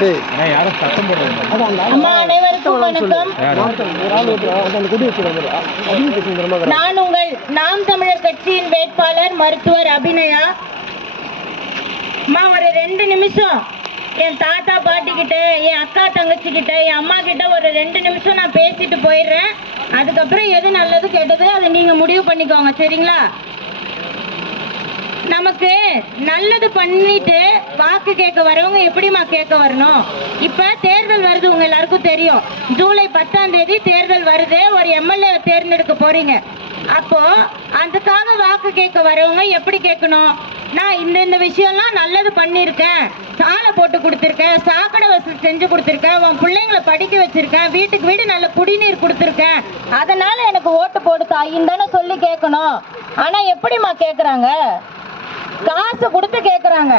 யாரும் சத்தம் போடுறாங்க அம்மா அனைவருக்கும் வணக்கம். நான் உங்கள் நாம் தமிழர் கட்சியின் வேட்பாளர் மருத்துவர் அபிநயா. அம்மா ஒரு ரெண்டு நிமிஷம். என் தாத்தா பாட்டி கிட்ட என் அக்கா தங்கச்சி கிட்ட என் அம்மா கிட்ட ஒரு ரெண்டு நிமிஷம் நான் பேசிட்டு போயிடுறேன். அதுக்கப்புறம் எது நல்லது கெட்டது அதை நீங்க முடிவு பண்ணிக்கோங்க. சரிங்களா? நமக்கு நல்லது பண்ணிட்டு வாக்கு கேட்க வரவங்க எப்படிம்மா கேட்க வரணும்? இப்ப தேர்தல் வருது உங்க எல்லாருக்கும் தெரியும். ஜூலை பத்தாம் தேதி தேர்தல் வருது ஒரு எம்எல்ஏ தேர்ந்தெடுக்க போறீங்க. அப்போ அதுக்காக வாக்கு கேட்க வரவங்க எப்படி கேட்கணும்? நான் இந்த இந்த விஷயம்லாம் நல்லது பண்ணியிருக்கேன். சாலை போட்டு கொடுத்துருக்கேன் சாக்கடை வசதி செஞ்சு கொடுத்துருக்கேன் உன் பிள்ளைங்களை படிக்க வச்சிருக்கேன் வீட்டுக்கு வீடு நல்ல குடிநீர் கொடுத்துருக்கேன். அதனால எனக்கு ஓட்டு போடு தாயின்னு தானே சொல்லி கேட்கணும். ஆனால் எப்படிம்மா கேட்குறாங்க? காசு கொடுத்து கேக்குறாங்க.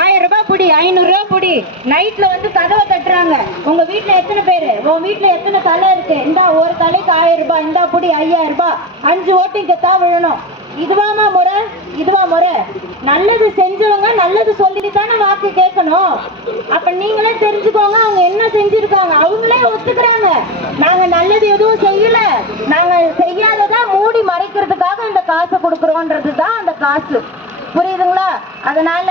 ஆயிரம் ரூபாய் புடி ஐநூறு ரூபாய் புடி. நைட்ல வந்து கதவை தட்டுறாங்க. உங்க வீட்டுல எத்தனை பேரு? உன் வீட்டுல எத்தனை தலை இருக்கு? இந்தா ஒரு தலைக்கு ஆயிரம் ரூபாய் இந்தா புடி ஐயாயிரம் ரூபாய். அஞ்சு ஓட்டிங்க தான் விழணும். இதுவாமா முறை? இதுவா முறை? நல்லது செஞ்சவங்க நல்லது சொல்லிட்டு தானே வாக்கு கேட்கணும். அப்ப நீங்களே தெரிஞ்சுக்கோங்க அவங்க என்ன செஞ்சிருக்காங்க. அவங்களே ஒத்துக்கிறாங்க. நாங்க நல்லது எதுவும் செய்யல. நாங்க செய்யாததான் மூடி மறைக்கிறதுக்காக இந்த காசு கொடுக்குறோன்றது தான் அந்த காசு. புரியுதுங்களா? அதனால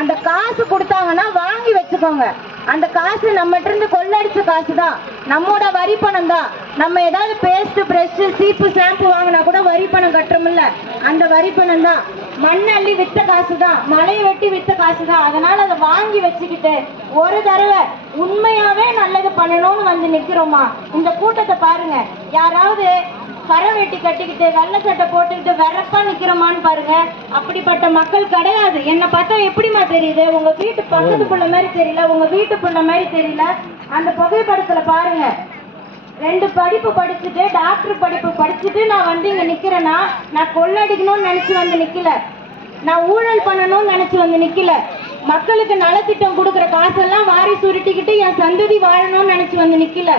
அந்த காசு கொடுத்தாங்கன்னா வாங்கி வச்சுக்கோங்க. அந்த காசு நம்மகிட்ட இருந்து கொள்ளடிச்ச காசு தான் நம்மோட வரி பணம் தான் நம்ம ஏதாவது பேஸ்ட் பிரஷ் சீப்பு ஷாம்பு வாங்கினா கூட வரி பணம் கட்டுறோம்ல. அந்த வரி பணம் தான் மண் அள்ளி வித்த காசு தான் மலையை வெட்டி வித்த காசு தான் அதனால அதை வாங்கி வச்சுக்கிட்டு ஒரு தடவை உண்மையாவே நல்லது பண்ணணும்னு வந்து நிக்கிறோமா? இந்த கூட்டத்தை பாருங்க. யாராவது கரை வெட்டி கட்டிக்கிட்டு வெள்ளை சட்டை போட்டுக்கிட்டு வெறப்பா நிக்கிறோமான்னு பாருங்க. அப்படிப்பட்ட மக்கள் கிடையாது. என்னை பார்த்தா எப்படிம்மா தெரியுது? உங்க வீட்டு பக்கத்து மாதிரி தெரியல உங்க வீட்டு மாதிரி தெரியல. அந்த புகைப்படத்துல பாருங்க. ரெண்டு படிப்பு படிச்சுட்டு டாக்டர் படிப்பு படிச்சுட்டு நான் வந்து இங்க நிக்கிறேன்னா நான் கொள்ளடிக்கணும்னு நினைச்சு வந்து நிக்கல. நான் ஊழல் பண்ணணும்னு நினைச்சு வந்து நிக்கல. மக்களுக்கு நலத்திட்டம் கொடுக்குற காசெல்லாம் வாரி சுருட்டிக்கிட்டு என் சந்ததி வாழணும்னு நினைச்சு வந்து நிக்கல.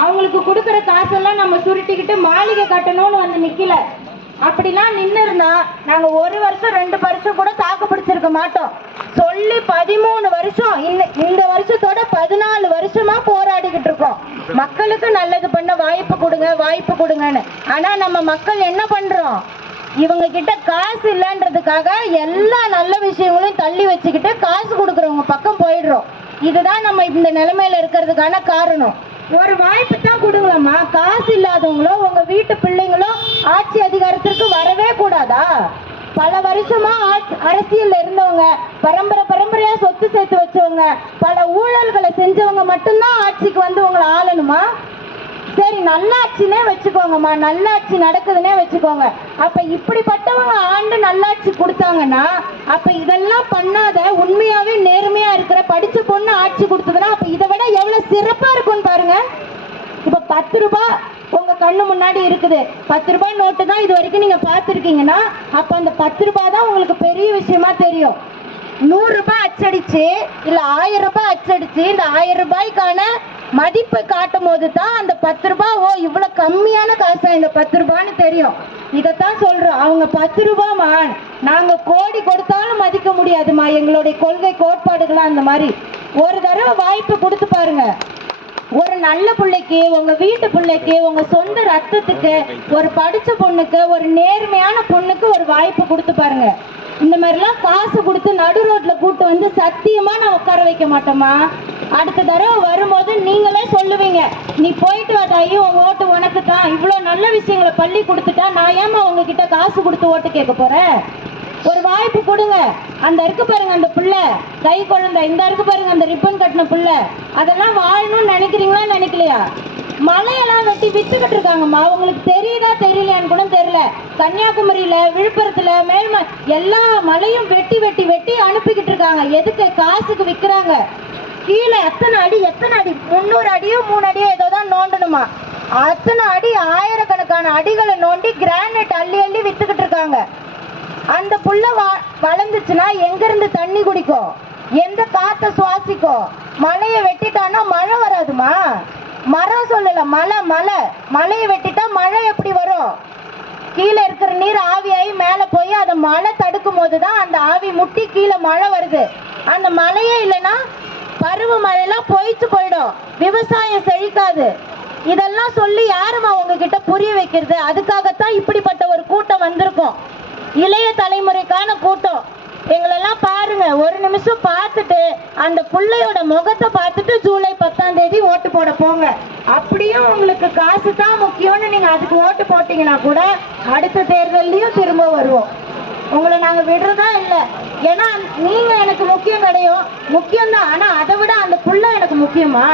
அவங்களுக்கு கொடுக்குற காசெல்லாம் நம்ம சுருட்டிக்கிட்டு மாளிகை கட்டணும்னு வந்து நிக்கல. அப்படிலாம் நின்று இருந்தா நாங்க ஒரு வருஷம் ரெண்டு வருஷம் கூட தாக்கு பிடிச்சிருக்க மாட்டோம். சொல்லி பதிமூணு வருஷம் இந்த இந்த வருஷத்தோட பதினாலு வருஷமா போராடிக்கிட்டு இருக்கோம். மக்களுக்கு நல்லது பண்ண வாய்ப்பு கொடுங்க வாய்ப்பு கொடுங்கன்னு. ஆனா நம்ம மக்கள் என்ன பண்றோம்? இவங்க கிட்ட காசு இல்லைன்றதுக்காக எல்லா நல்ல விஷயங்களையும் தள்ளி வச்சுக்கிட்டு காசு கொடுக்குறவங்க பக்கம் போயிடுறோம். இதுதான் நம்ம இந்த நிலைமையில இருக்கிறதுக்கான காரணம். ஒரு வாய்ப்பு தான் கொடுங்களம்மா. காசு இல்லாதவங்களோ உங்க வீட்டு பிள்ளைங்களோ ஆட்சி அதிகாரத்திற்கு வரவே கூடாதா? பல வருஷமா ஆட்சி- இருந்தவங்க பரம்பரை பரம்பரையா சொத்து சேர்த்து வச்சவங்க பல ஊழல்களை செஞ்சவங்க மட்டும்தான் ஆட்சிக்கு வந்து உங்களை ஆளணுமா? சரி நல்லாட்சினே வச்சுக்கோங்கம்மா. நல்லாட்சி நடக்குதுன்னே வச்சுக்கோங்க. அப்ப இப்படிப்பட்டவங்க ஆண்டு நல்லாட்சி கொடுத்தாங்கன்னா அப்ப இதெல்லாம் பண்ணாத உண்மையாவே நேர்மையா இருக்கிற படிச்ச பொண்ணு ஆட்சி கொடுத்ததுன்னா அப்ப இதை விட எவ்வளவு சிறப்பா இருக்கும்னு பாருங்க. இப்ப பத்து ரூபாய் உங்க கண்ணு முன்னாடி இருக்குது. பத்து ரூபாய் நோட்டு தான் இது வரைக்கும் நீங்க பார்த்துருக்கீங்கன்னா அப்ப அந்த பத்து ரூபாய் தான் உங்களுக்கு பெரிய விஷயமா தெரியும். நூறு ரூபாய் அச்சடிச்சு இல்ல ஆயிரம் ரூபாய் அச்சடிச்சு இந்த ஆயிரம் ரூபாய்க்கான மதிப்பு காட்டும் போது தான் அந்த பத்து ரூபாய் ஓ இவ்வளவு கம்மியான காசா இந்த பத்து ரூபான்னு தெரியும். இதைத்தான் சொல்றோம். அவங்க பத்து ரூபாமா நாங்க கோடி கொடுத்தாலும் மதிக்க முடியாதுமா எங்களுடைய கொள்கை கோட்பாடுகள்லாம் அந்த மாதிரி. ஒரு தடவை வாய்ப்பு கொடுத்து பாருங்க. ஒரு நல்ல பிள்ளைக்கு உங்க வீட்டு பிள்ளைக்கு உங்க சொந்த ரத்தத்துக்கு ஒரு படிச்ச பொண்ணுக்கு ஒரு நேர்மையான பொண்ணுக்கு ஒரு வாய்ப்பு கொடுத்து பாருங்க. இந்த மாதிரிலாம் காசு கொடுத்து நடு ரோட்ல கூட்டு வந்து சத்தியமா நான் உட்கார வைக்க மாட்டோமா அடுத்த தடவை வரும்போது நீங்களே சொல்லுவீங்க. நீ போயிட்டு வா ஐயோ உன் ஓட்டு உனக்கு தான். இவ்வளோ நல்ல விஷயங்களை பள்ளி கொடுத்துட்டா நான் ஏமா உங்ககிட்ட காசு கொடுத்து ஓட்டு கேட்க போறேன்? ஒரு வாய்ப்பு கொடுங்க. அந்த இருக்கு பாருங்க அந்த புள்ள கை குழந்தை இந்த இருக்கு பாருங்க அந்த ரிப்பன் கட்டின புள்ள. அதெல்லாம் வாழணும்னு நினைக்கிறீங்களா நினைக்கலையா? மலையெல்லாம் வெட்டி வித்துக்கிட்டு இருக்காங்கம்மா. உங்களுக்கு தெரியுதா தெரியலையான்னு கூட தெரியல. கன்னியாகுமரியில விழுப்புரத்துல மேல்ம எல்லா மலையும் வெட்டி வெட்டி வெட்டி அனுப்பிக்கிட்டு இருக்காங்க. எதுக்கு காசுக்கு விற்கிறாங்க கீழே எத்தனை அடி எத்தனை அடி? முந்நூறு அடியோ மூணு அடியோ ஏதோ தான் நோண்டணுமா? அத்தனை அடி ஆயிரக்கணக்கான அடிகளை நோண்டி கிரானைட் அள்ளி அள்ளி வித்துக்கிட்டு இருக்காங்க. அந்த புள்ள வ- வளர்ந்துச்சுன்னா எங்கிருந்து தண்ணி குடிக்கும் எந்த காத்த சுவாசிக்கும் மலையை வெட்டிட்டான்னா மழை வராதுமா? மரம் சொல்லல மலை மலை. மலையை வெட்டிட்டா மழை எப்படி வரும்? கீழே இருக்கிற நீர் ஆவியாகி மேலே போய் அதை மழை தடுக்கும் போது தான் அந்த ஆவி முட்டி கீழே மழை வருது. அந்த மழையே இல்லைன்னா பருவமழைலாம் பொய்த்து போயிடும். விவசாயம் செழிக்காது. இதெல்லாம் சொல்லி யாரும்மா உங்ககிட்ட புரிய வைக்கிறது? அதுக்காகத்தான் இப்படிப்பட்ட ஒரு கூட்டம் வந்திருக்கும். இளைய தலைமுறைக்கான கூட்டம். எங்களெல்லாம் பாருங்க ஒரு நிமிஷம் பார்த்துட்டு அந்த பிள்ளையோட முகத்தை பார்த்துட்டு ஜூலை பத்தாம் தேதி ஓட்டு போட போங்க. அப்படியும் உங்களுக்கு காசு தான் முக்கியம்னு நீங்க அதுக்கு ஓட்டு போட்டீங்கன்னா கூட அடுத்த தேர்தல்லையும் திரும்ப வருவோம். உங்களை நாங்க விடுறதா ஏன்னா நீங்க எனக்கு முக்கியம் கிடையும். முக்கியம் தான் ஆனா அதை விட அந்த புள்ள எனக்கு முக்கியமா?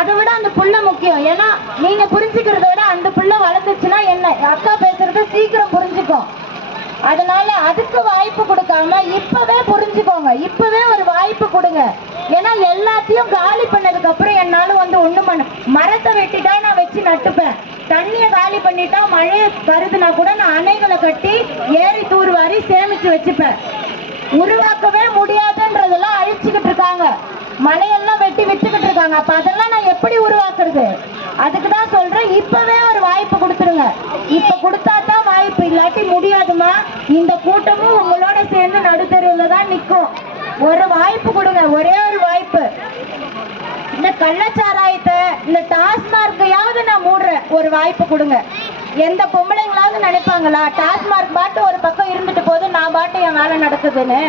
அதை விட அந்த புள்ள முக்கியம். ஏன்னா நீங்க புரிஞ்சுக்கிறத விட அந்த புள்ள வளர்ந்துச்சுன்னா என்ன? அக்கா பேசுறத சீக்கிரம் புரிஞ்சுக்கும். அதனால அதுக்கு வாய்ப்பு கொடுக்காம இப்பவே புரிஞ்சுக்கோங்க. இப்பவே ஒரு வாய்ப்பு கொடுங்க. ஏன்னா எல்லாத்தையும் காலி பண்ணதுக்கு அப்புறம் என்னால வந்து ஒண்ணு பண்ண மரத்தை வெட்டிட்டா நான் வச்சு நட்டுப்பேன். தண்ணிய காலி பண்ணிட்டா மழை கருதுனா கூட நான் அணைகளை கட்டி ஏறி தூர்வாரி சேமிச்சு வச்சுப்பேன். உருவாக்கவே முடியாதுன்றதெல்லாம் அழிச்சுக்கிட்டு இருக்காங்க. மலையெல்லாம் வெட்டி வித்துக்கிட்டு இருக்காங்க. அப்ப அதெல்லாம் நான் எப்படி உருவாக்குறது? அதுக்கு தான் சொல்றேன். இப்பவே ஒரு வாய்ப்பு கொடுத்துருங்க. இப்ப கொடுத்தா தான் வாய்ப்பு இல்லாட்டி முடியாதுமா இந்த கூட்டமும் உங்களோட சேர்ந்து நடுத்தருவுல தான் நிக்கும். ஒரு வாய்ப்பு கொடுங்க ஒரே ஒரு வாய்ப்பு. இந்த கள்ளச்சாராயத்தை இந்த டாஸ்மார்க்கையாவது நான் மூடுறேன். ஒரு வாய்ப்பு கொடுங்க. எந்த பொம்பளைங்களாவது நினைப்பாங்களா டாஸ்மார்க் பாட்டு ஒரு பக்கம் இருந்துட்டு போது நான் பாட்டு என் வேலை நடக்குதுன்னு?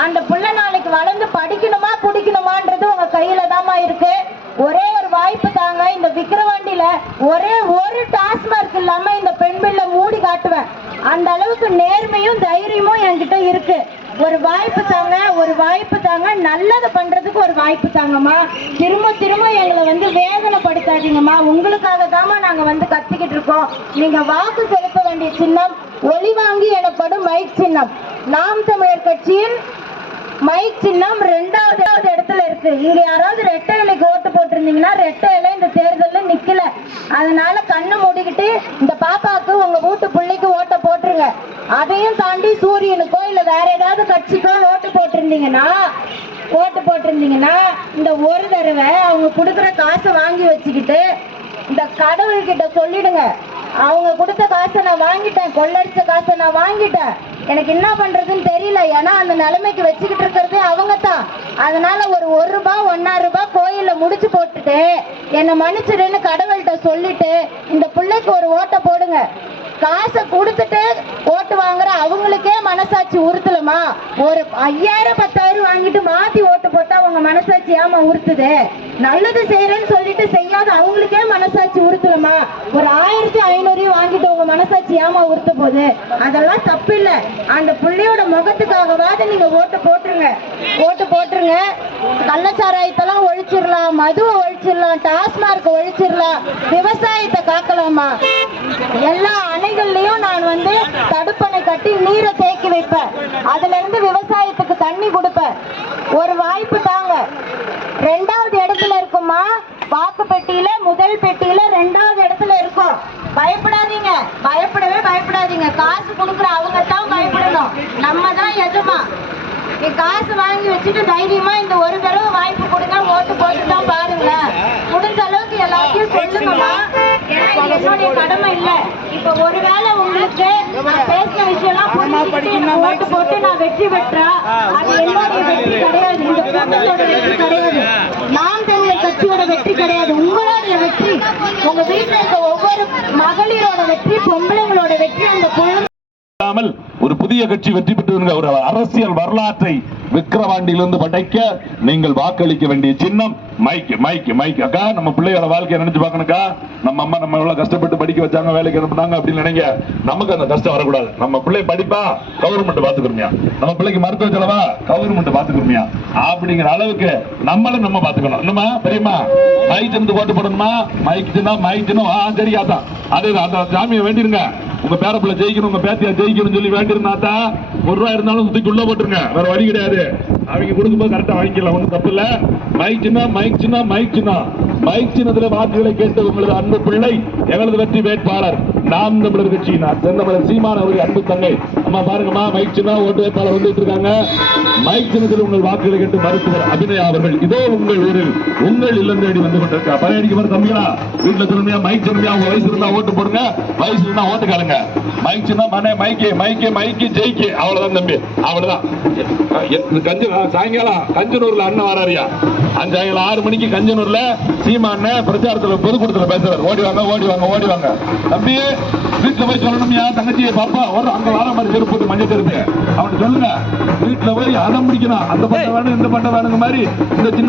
அந்த புள்ள நாளைக்கு வளர்ந்து படிக்கணுமா குடிக்கணுமான்றது உங்க கையில தாமா இருக்கு. ஒரே ஒரு வாய்ப்பு தாங்க இந்த விக்கிரவாண்டியில ஒரே ஒரு டாஸ்மார்க் இல்லாம இந்த பெண் பிள்ளை மூடி காட்டுவேன். அந்த அளவுக்கு நேர்மையும் தைரியமும் என்கிட்ட இருக்கு. ஒரு வாய்ப்பு தாங்க ஒரு வாய்ப்பு தாங்க நல்லது பண்றதுக்கு ஒரு வாய்ப்பு தாங்கம்மா. திரும்ப திரும்ப எங்களை வந்து வேதனைப்படுத்தாதீங்கம்மா. உங்களுக்காக தாம்மா நாங்க வந்து கத்திக்கிட்டு இருக்கோம். நீங்க வாக்கு செலுத்த வேண்டிய சின்னம் ஒளி வாங்கி எனப்படும் மைக் சின்னம். நாம் தமிழர் கட்சியின் மைக் சின்னம் ரெண்டாவது இடத்துல இருக்கு. இங்க யாராவது ரெட்டை இலைக்கு ஓட்டு போட்டிருந்தீங்கன்னா ரெட்டை இலை இந்த தேர்தலில் நிக்கல. அதனால கண்ணை மூடிக்கிட்டு இந்த பாப்பாக்கு உங்க வீட்டு பிள்ளைக்கு ஓட்ட போட்டுருங்க. அதையும் தாண்டி சூரியனுக்கோ இல்ல வேற ஏதாவது கட்சிக்கோ ஓட்டு போட்டிருந்தீங்கன்னா ஓட்டு போட்டிருந்தீங்கன்னா இந்த ஒரு தடவை அவங்க கொடுக்குற காசை வாங்கி வச்சுக்கிட்டு இந்த கடவுள்கிட்ட சொல்லிடுங்க. அவங்க கொடுத்த காசை நான் வாங்கிட்டேன் கொள்ளடிச்ச காசை நான் வாங்கிட்டேன். எனக்கு என்ன பண்றதுன்னு தெரியல. ஏன்னா அந்த நிலைமைக்கு வச்சுக்கிட்டு இருக்கிறது அவங்க தான் அதனால ஒரு ஒரு ரூபாய் ஒன்னா ரூபாய் கோயில முடிச்சு போட்டுட்டு என்னை மன்னிச்சிடுன்னு கடவுள்கிட்ட சொல்லிட்டு இந்த பிள்ளைக்கு ஒரு ஓட்டை போடுங்க. காசை கொடுத்துட்டு ஓட்டு வாங்குற அவங்களுக்கே மனசாட்சி உறுத்தலமா? ஒரு ஐயாயிரம் பத்தாயிரம் வாங்கிட்டு மாத்தி ஓட்டு போட்டா அவங்க மனசாட்சி ஏமா உறுத்துது? நல்லது செய்யறேன்னு சொல்லிட்டு செய்யாத அவங்களுக்கே மனசாட்சி உறுத்தலமா ஒரு ஆயிரத்தி ஐநூறையும் வாங்கிட்டு உங்க மனசாட்சி ஏமா உறுத்த போகுது? அதெல்லாம் தப்பு இல்ல அந்த புள்ளையோட முகத்துக்காகவாது நீங்க ஓட்டு போட்டுருங்க. ஓட்டு போட்டுருங்க. கள்ளச்சாராயத்தெல்லாம் ஒழிச்சிடலாம் மதுவை ஒழிச்சிடலாம் டாஸ்மார்க் ஒழிச்சிடலாம் விவசாயத்தை காக்கலாமா? எல்லா அணைகள்லயும் நான் வந்து தடுப்பணை கட்டி நீரை தேக்கி வைப்பேன். அதுல இருந்து விவசாயத்துக்கு தண்ணி கொடுப்பேன். ஒரு வாய்ப்பு தாங்க. ரெண்டாவது இடத்துல இருக்குமா? வாக்கு பெட்டியில முதல் பெட்டியில ரெண்டாவது இடத்துல இருக்கும். பயப்படாதீங்க. பயப்படவே பயப்படாதீங்க. காசு கொடுக்குற அவங்க தான் பயப்படணும். நம்ம தான் எஜமா. நீ காசு வாங்கி வச்சுட்டு தைரியமா இந்த ஒரு தடவை வாய்ப்பு கொடுங்க ஓட்டு போட்டு தான் பாருங்க முடிஞ்ச அளவுக்கு எல்லாத்தையும் சொல்லுங்கம்மா ஏன்னா இது என்னுடைய கடமை இல்ல. இப்ப ஒருவேளை உங்களுக்கு நான் பேசின விஷயம்லாம் புரிஞ்சுக்கிட்டு எனக்கு ஓட்டு போட்டு நான் வெற்றி பெற்றா அது என்னுடைய வெற்றி கிடையாது. இந்த கூட்டத்தோட வெற்றி கிடையாது. நாம் தமிழர் கட்சியோட வெற்றி கிடையாது. உங்களுடைய வெற்றி உங்க வீட்டுல இருக்க ஒவ்வொரு மகளிரோட வெற்றி பொம்பளைங்களோட வெற்றி அந்த குழந்தை ஒரு புதிய கட்சி வெற்றி பெற்று ஒரு அரசியல் வரலாற்றை விக்கிரவாண்டியிலிருந்து படைக்க நீங்கள் வாக்களிக்க வேண்டிய சின்னம் மைக்கு மைக்கு மைக்கு. அக்கா நம்ம பிள்ளையோட வாழ்க்கையை நினைச்சு பார்க்கணுக்கா நம்ம அம்மா நம்ம எவ்வளவு கஷ்டப்பட்டு படிக்க வச்சாங்க வேலைக்கு அனுப்புனாங்க அப்படின்னு நினைங்க. நமக்கு அந்த கஷ்டம் வரக்கூடாது. நம்ம பிள்ளை படிப்பா கவர்மெண்ட் பாத்துக்கிறோமியா நம்ம பிள்ளைக்கு மருத்துவ செலவா கவர்மெண்ட் பாத்துக்கிறோமியா அப்படிங்கிற அளவுக்கு நம்மளும் நம்ம பாத்துக்கணும் என்னமா பெரியம்மா மைக் இருந்து போட்டு போடணுமா? மைக் சின்ன மைக் சின்னம் ஆ சரியா அது அந்த சாமியை வேண்டிருங்க உங்க பேரப்பிள்ள ஜெயிக்கணும் உங்க பேத்தியா ஜெயிக்கணும்னு சொல்லி வேண்டியிருந்தாத்தா ஒரு ரூபா இருந்தாலும் தூக்கி உள்ள போட்டுருங்க. வேற வழி கிடையாது. அவங்க கொடுக்கும்போது கரெக்டா வாங்கிக்கலாம் ஒன்றும் தப்பு இல்லை. மைக் சின்ன மைக் சின்ன மைக் சின்ன. மைக் சின்னத்தில் வாக்குகளை கேட்ட உங்களது அன்பு பிள்ளை எங்களது வெற்றி வேட்பாளர்? நாம் தமிழர் கட்சியினார். செந்தமிழர் சீமான அவர்கள் அன்பு தங்கை. அம்மா பாருங்கம்மா மைக் சின்ன ஓட்டு வேட்பாளர் வந்துட்டு இருக்காங்க. மைக் சின்னத்தில் உங்கள் வாக்குகளை கேட்டு மருத்துவர் அபிநயா அவர்கள். இதோ உங்கள் ஊரில் உங்கள் இல்லம் தேடி வந்து கொண்டிருக்கா பழையடிக்கு வர தம்பிகளா? வீட்டுல சொல்லுங்க மைக் சின்னமையா உங்க வயசு இருந்தா ஓட்டு போடுங்க. வயசு இருந்தா ஓட்டு காலுங்க மைக் சின்ன மனே மைக்கே மைக்கே மைக்கே ஜெயிக்கே. அவ்வளவுதான் தம்பி. அவ்வளவுதான். இது சாயங்காலம் கஞ்சனூர்ல அண்ணன் வராரியா? சாயங்காலம் ஆறு மணிக்கு கஞ்சனூர்ல சீமா அண்ணன் பிரச்சாரத்துல பொதுக்கூட்டத்துல பேசுறாரு. ஓடி வாங்க ஓடி வாங்க ஓடி வாங்க. தம்பி வீட்டுல போய் சொல்லணும்யா தங்கச்சியை பாப்பா. ஒரு அங்க வார மாதிரி செருப்பு போட்டு மஞ்சள் செருப்பு அவன் சொல்லுங்க வீட்டுல போய் அதை பிடிக்கணும். அந்த பண்ண வேணும் இந்த பண்ண வேணுங்க மாதிரி இந்த சின்ன